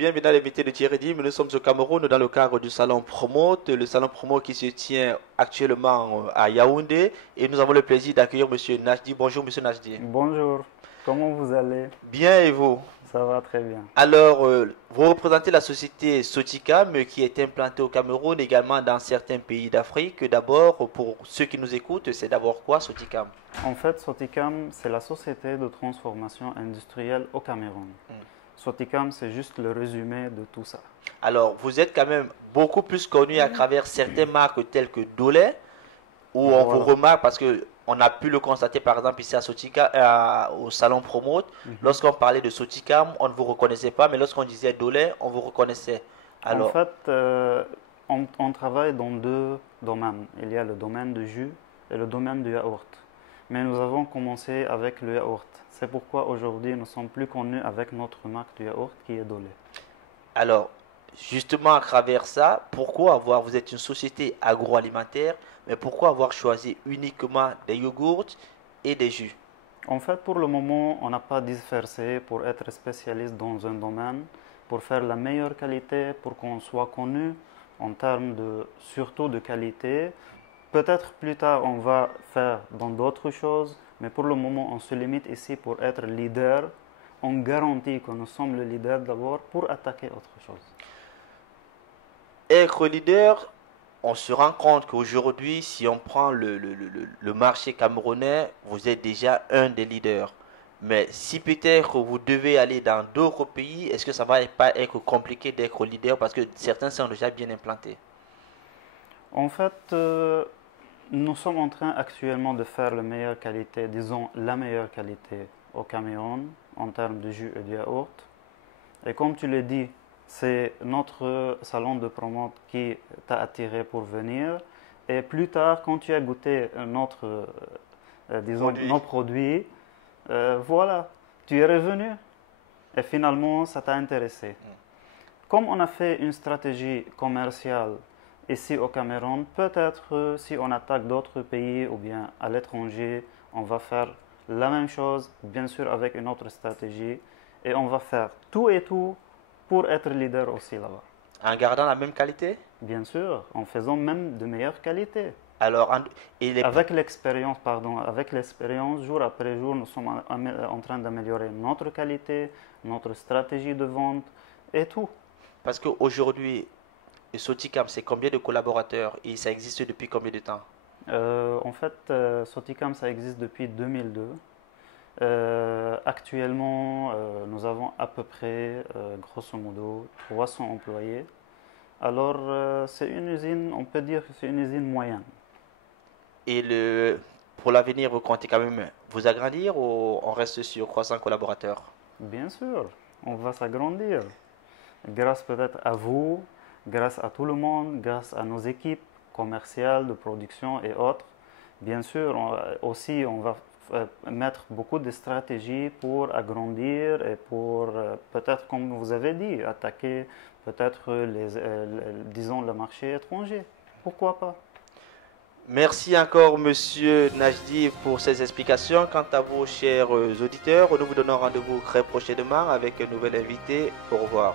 bienvenue à l'invité de Thierry Dim. Nous sommes au Cameroun dans le cadre du salon Promote, le salon Promo qui se tient actuellement à Yaoundé. Et nous avons le plaisir d'accueillir Monsieur Najdi. Bonjour Monsieur Najdi. Bonjour, comment vous allez? Bien et vous? Ça va très bien. Alors, vous représentez la société Soticam qui est implantée au Cameroun, également dans certains pays d'Afrique. D'abord, pour ceux qui nous écoutent, c'est d'abord quoi Soticam? En fait, Soticam, c'est la société de transformation industrielle au Cameroun. Soticam, c'est juste le résumé de tout ça. Alors, vous êtes quand même beaucoup plus connu à travers certaines marques telles que Dolé, où on vous remarque parce que on a pu le constater par exemple ici à Soticam, au salon Promote. Lorsqu'on parlait de Soticam, on ne vous reconnaissait pas, mais lorsqu'on disait Dolé, on vous reconnaissait. Alors, en fait, on travaille dans deux domaines. Il y a le domaine du jus et le domaine du yaourt. Mais nous avons commencé avec le yaourt. C'est pourquoi aujourd'hui nous sommes plus connus avec notre marque de yaourt qui est Dolé. Alors, justement à travers ça, pourquoi avoir, vous êtes une société agroalimentaire, mais pourquoi avoir choisi uniquement des yogourts et des jus? En fait, pour le moment, on n'a pas dispersé pour être spécialiste dans un domaine, pour faire la meilleure qualité, pour qu'on soit connu en termes de, surtout de qualité. Peut-être plus tard, on va faire dans d'autres choses, mais pour le moment, on se limite ici pour être leader. On garantit que nous sommes le leader d'abord pour attaquer autre chose. Être leader, on se rend compte qu'aujourd'hui, si on prend le marché camerounais, vous êtes déjà un des leaders. Mais si peut-être vous devez aller dans d'autres pays, est-ce que ça va pas être compliqué d'être leader parce que certains sont déjà bien implantés? En fait, nous sommes en train actuellement de faire la meilleure qualité, disons la meilleure qualité au Cameroun en termes de jus et de yaourt. Et comme tu l'as dit, c'est notre salon de promote qui t'a attiré pour venir. Et plus tard, quand tu as goûté nos produits, voilà, tu es revenu. Et finalement, ça t'a intéressé. Comme on a fait une stratégie commerciale ici au Cameroun, peut-être si on attaque d'autres pays ou bien à l'étranger, on va faire la même chose, bien sûr avec une autre stratégie. Et on va faire tout et tout pour être leader aussi là-bas. En gardant la même qualité? Bien sûr, en faisant même de meilleure qualité. Alors, avec l'expérience, jour après jour, nous sommes en train d'améliorer notre qualité, notre stratégie de vente et tout. Parce qu'aujourd'hui, Soticam, c'est combien de collaborateurs et ça existe depuis combien de temps? En fait, Soticam, ça existe depuis 2002. Actuellement, nous avons à peu près, grosso modo, 300 employés. Alors, c'est une usine, on peut dire que c'est une usine moyenne. Et pour l'avenir, vous comptez quand même vous agrandir ou on reste sur 300 collaborateurs? Bien sûr, on va s'agrandir. Grâce peut-être à vous, grâce à tout le monde, grâce à nos équipes commerciales, de production et autres. Bien sûr, aussi, on va mettre beaucoup de stratégies pour agrandir et pour, peut-être, comme vous avez dit, attaquer peut-être, disons, le marché étranger. Pourquoi pas? Merci encore, Monsieur Najdi, pour ces explications. Quant à vous, chers auditeurs, nous vous donnons rendez-vous très prochainement avec un nouvel invité. Au revoir.